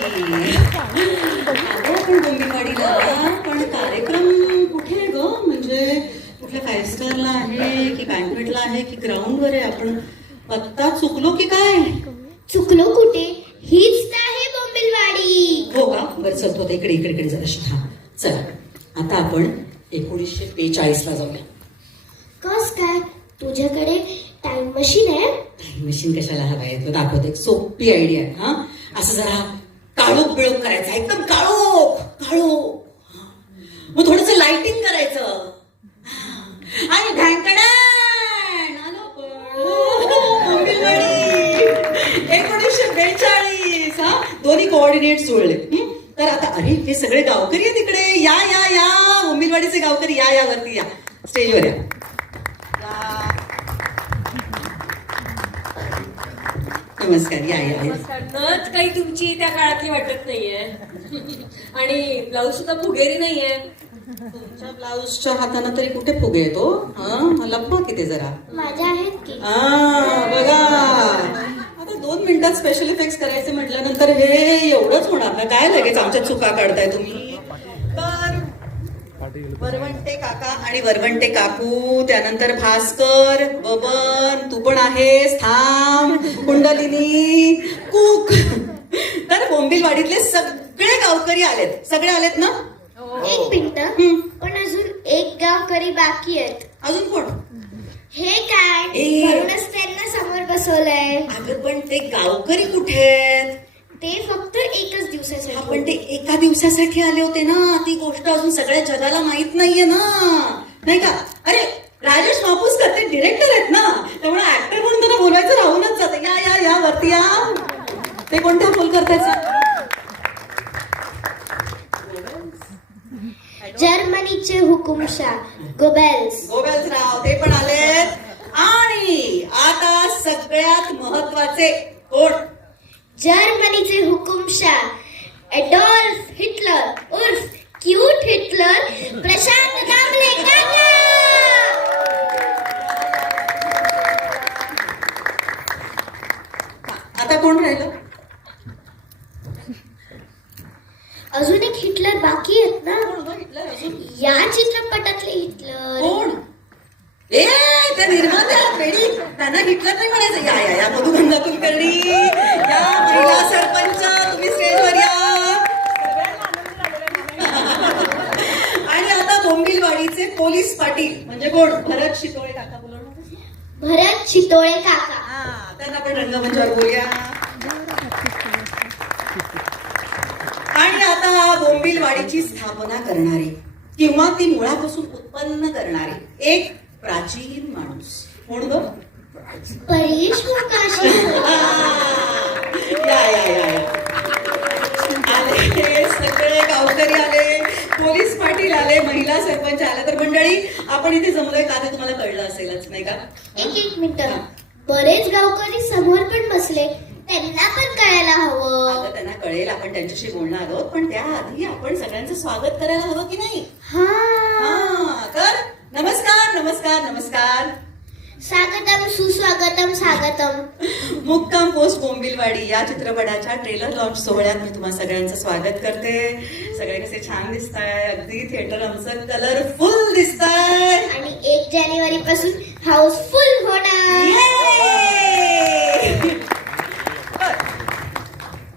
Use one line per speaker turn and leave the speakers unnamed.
आपण बोंबिलवाडीला, पण कार्यक्रम कुठे आहे ग? म्हणजे कुठल्या 5 स्टारला आहे की बँकवेटला आहे की ग्राउंडवर आहे? आपण पत्ता चुकलो की काय?
चुकलो कुठे? हीच तर आहे बोंबिलवाडी.
हो का? बरं चलतो इकडे इकडे इकडे जराशी. हा चला, आता आपण 1942 ला जाऊया.
कस काय? तुझ्याकडे टाइम मशीन आहे?
टाइम मशीन कशाला हवं आहे? तुला दाखवते, एक सोपी आयडिया आहे. हा, असं जरा काळोख बिळोख करायचं, एकदम काळोख काळोख. मग थोडस लाइटिंग करायचं आणि ढांकणान आलो बोंबिलवाडी 1942. हा, दोन्ही कोऑर्डिनेट जुळले. तर आता अरे हे सगळे गावकरी आहेत तिकडे. या या या बोंबिलवाडीचे गावकरी, या या वरती या, स्टेजवर या. नमस्कार, या या.
नमस्कार. नथ काही तुमची त्या काळातली वाटत नाहीये आणि ब्लाऊज सुद्धा फुगेरी नाहीये.
तुमच्या ब्लाऊजच्या हाताने तरी कुठे फुगे येतो? हा, लपवा किती जरा.
माझ्या आहेत की.
बघा, आता 2 मिनिटात स्पेशल इफेक्ट्स करायचे म्हटल्यानंतर हे एवढंच होणार ना? काय लगेच आमच्या चुका काढताय तुम्ही? तर वरवंटे काका आणि वरवंटे काकू, त्यानंतर भास्कर, बबन, तू पण आहेस, थांब, कुंडलिनी, कुक. तर बोंबिलवाडीतले सगळे गावकरी आलेत. सगळे आलेत ना?
एक मिनिट, पण अजून एक गावकरी बाकी आहेत.
अजून कोण?
हे काय? म्हणूनच त्यांना समोर बसवलंय.
अगं पण ते गावकरी कुठे आहेत?
ते फक्त एकच दिवसासाठी.
आपण ते एका दिवसासाठी आले होते ना, ती गोष्ट अजून सगळ्या जगाला माहित नाहीये ना, नाही का? अरे राजेश मापूसकर ते डिरेक्टर आहेत ना, त्यामुळे ऍक्टर म्हणून त्यांना बोलायचं राहूनच जातं. या या या वरती या. ते कोणत्या फोन करतायचं?
जर्मनीचे हुकुमशाह गोबेल्स.
गोबेल्स राव, ते पण आलेत. आणि आता सगळ्यात महत्वाचे कोण?
जर्मनीचे हुकुमशाह एडॉल्फ हिटलर उर्फ क्यूट हिटलर, प्रशांत दामले काका.
आता कोण राहिलं?
अजून एक हिटलर बाकी आहेत ना,
हिटलर अजून
या चित्रपटातले हिटलर.
कोण? ए त्या निर्मात्या पेढी, त्यांना हिटलर नाही म्हणायचं. या या या मधुगंधा कुलकर्णी, या महिला सरपंच, तुम्ही स्टेजवर या. आणि आता बोंबिलवाडीचे पोलीस पाटील म्हणजे कोण? भरत शितोळे काका. बोलवणार?
भरत शितोळे काका.
त्यांना पण रंगमंचावर बोलूया. आणि आता बोंबिलवाडीची स्थापना करणारी किंवा ती मुळापासून उत्पन्न करणारी एक प्राचीन माणूस. कोण ग?
परेश मोकाशी.
या या या या. आले सगळे गावकरी आले, पोलीस पाटील आले, महिला सरपंच आले. तर मंडळी, आपण इथे जमलोय का ते तुम्हाला कळलं असेलच, नाही का?
एक मिनिट, बरेच गावकरी समोर पण बसले, त्यांना पण कळायला हवं.
आता त्यांना कळेल, आपण त्यांच्याशी बोलणार आहोत, पण त्याआधी आपण सगळ्यांचं स्वागत करायला हवं की नाही?
हा.
तर नमस्कार नमस्कार नमस्कार.
स्वागतम सुस्वागतम स्वागतम.
मुक्काम पोस्ट बोंबिलवाडी या चित्रपटाच्या ट्रेलर लॉन्च सोहळ्यात मी तुम्हा सगळ्यांचं स्वागत करते. सगळे कसे छान दिसताय, अगदी थिएटर आमचं कलरफुल दिसताय.
आणि 1 जानेवारी पासून हाऊसफुल होणार.